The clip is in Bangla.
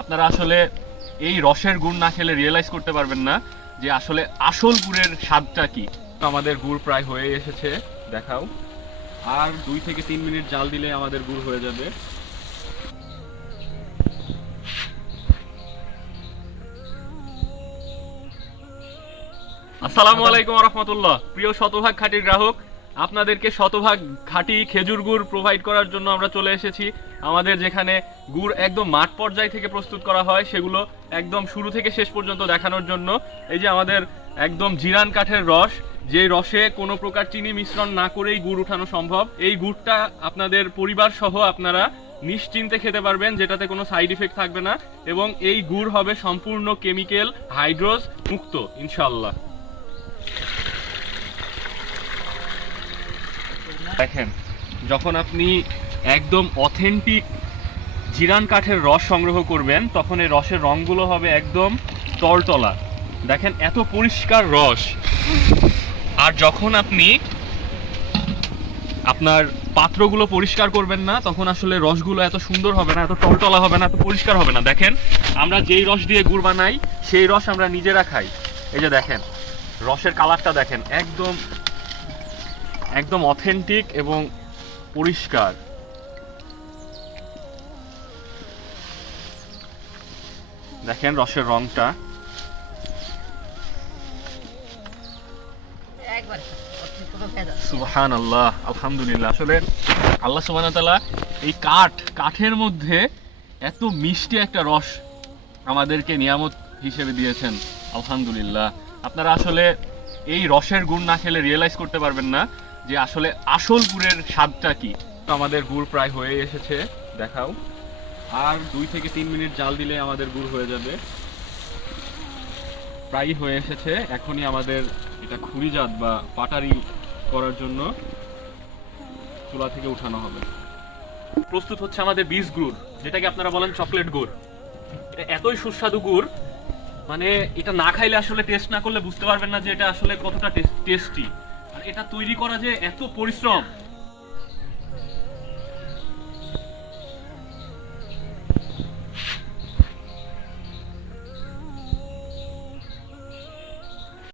আপনারা আসলে এই রসের গুড় না খেলে রিয়েলাইজ করতে পারবেন না যে আসলে আসল গুড়ের স্বাদটা কি। আমাদের গুড় প্রায় হয়ে এসেছে, দেখাও। আর দুই থেকে তিন মিনিট জাল দিলে আমাদের গুড় হয়ে যাবে। আসসালামু আলাইকুম রহমতুল্লাহ। প্রিয় শতভাগ খাঁটির গ্রাহক আপনাদেরকে শতভাগ খাঁটি খেজুর গুড় প্রোভাইড করার জন্য আমরা চলে এসেছি। আমাদের যেখানে গুড় একদম মাঠ পর্যায় থেকে প্রস্তুত করা হয়, সেগুলো একদম শুরু থেকে শেষ পর্যন্ত দেখানোর জন্য। এই যে আমাদের একদম জিরান কাঠের রস, যে রসে কোনো প্রকার চিনি মিশ্রণ না করেই গুড় উঠানো সম্ভব। এই গুড়টা আপনাদের পরিবার সহ আপনারা নিশ্চিন্তে খেতে পারবেন, যেটাতে কোনো সাইড ইফেক্ট থাকবে না। এবং এই গুড় হবে সম্পূর্ণ কেমিক্যাল হাইড্রোজ মুক্ত ইনশাল্লাহ দেখেন, যখন আপনি একদম অথেন্টিক জিরান কাঠের রস সংগ্রহ করবেন, তখন এই রসের রঙগুলো হবে একদম টলটলা দেখেন, এত পরিষ্কার রস। আর যখন আপনি আপনার পাত্রগুলো পরিষ্কার করবেন না, তখন আসলে রসগুলো এত সুন্দর হবে না, এত টলটলা হবে না, এত পরিষ্কার হবে না। দেখেন, আমরা যেই রস দিয়ে গুড় বানাই, সেই রস আমরা নিজেরা খাই। এই যে দেখেন, রসের কালারটা দেখেন, একদম একদম অথেন্টিক এবং পরিষ্কার। দেখেন রসের রংটা। আল্লাহ আলহামদুলিল্লাহ। আসলে আল্লাহ সুবহান তাআলা এই কাঠ কাঠের মধ্যে এত মিষ্টি একটা রস আমাদেরকে নিয়ামত হিসেবে দিয়েছেন আলহামদুলিল্লাহ। আপনারা আসলে এই রসের গুণ না খেলে রিয়েলাইজ করতে পারবেন না। যে আসলে আসল গুড়ের স্বাদটা কি? আমাদের গুড় প্রায় হয়ে এসেছে, দেখাও। আর দুই থেকে তিন মিনিট জাল দিলে আমাদের গুড় হয়ে যাবে। প্রায়ই হয়ে এসেছে, এখনই আমাদের এটা খুরিজাত বা পাটারি করার জন্য চুলা থেকে উঠানো হবে। প্রস্তুত হচ্ছে আমাদের বীজ গুড়, যেটাকে আপনারা বলেন চকলেট গুড়। এটা এতই সুস্বাদু গুড় মানে এটা না খাইলে আসলে টেস্ট না করলে বুঝতে পারবেন না যে এটা আসলে কতটা টেস্টি আর এটা তৈরি করা যে এত পরিশ্রম।